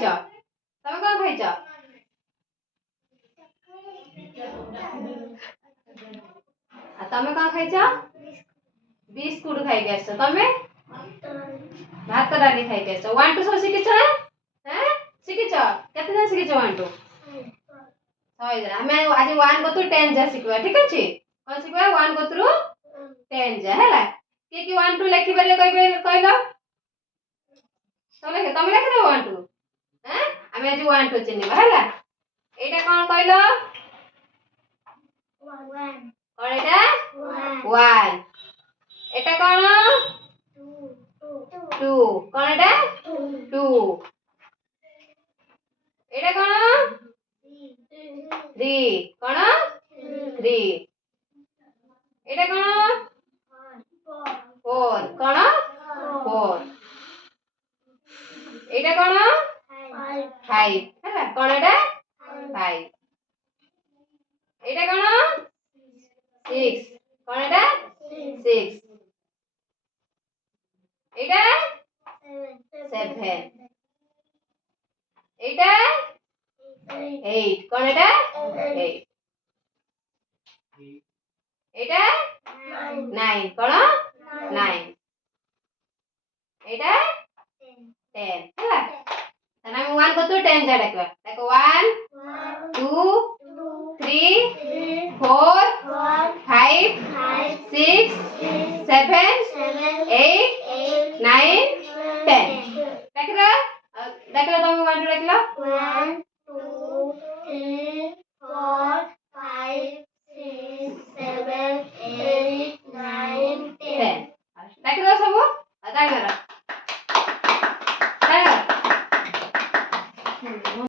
ଖାଇଛ? ତମେ କଣ ଖାଇଛ? ଆଉ ତମେ କଣ ଖାଇଛ? ବିସ୍କୁଟ ଖାଇକି ଆସିଛ। ତମେ ଭାତ ଡାଲି ଖାଇକି ଆସିଛ। 1 2 ସବୁ ଶିଖିଛ ନା? ଶିଖିଛ? କେତେ ଯାଏଁ ଶିଖିଛ 1 2? 6 ଯାଏଁ। ଆମେ ଆଜି 1 କତରୁ 10 ଯାଏଁ ଶିଖିବା। ଠିକ ଅଛି? କଣ ଶିଖିବା? 1 କତରୁ 10 ଯାଏଁ ହେଲା। କିଏ କିଏ 1 2 ଲେଖିପାରିବେ କହିଲ? ତମେ ଲେଖିଦେବ 1 2। ଆମେ ଆଜି 1 2 ଚିହ୍ନିବା ହେଲା। ଏଇଟା କଣ କହିଲ? 1 କଣ ଏଇଟା? 1 এটা କଣ? 2 କଣ এটা? 2 এটা କଣ? 3 କଣ? 3 এটা କଣ? 4 କଣ? 4 এটা କଣ? 5 ହେଲା। କଣ এটা? 5 এটা କଣ? 6 କଣ এটা? 6 এটা 7 এটা 8 কଣ এটা? 8 এটা 9 କଣ? 9 এটা 10 ହେଲା। ତାହେଲେ ଆମେ 1 କତରୁ 10 ଯାଏଁ ଡାକିବା। ଦେଖ 1 2 3 4 5 6 7 8 9 10 ଡାକିଦବା। ଡାକିଲ ତମେ 1 2 ଡାକିଲ। 1 2 3 4 5 6 7 8 9 10 ଡାକିଦବା ସବୁ। ଆଉ ତାଳି ମାର।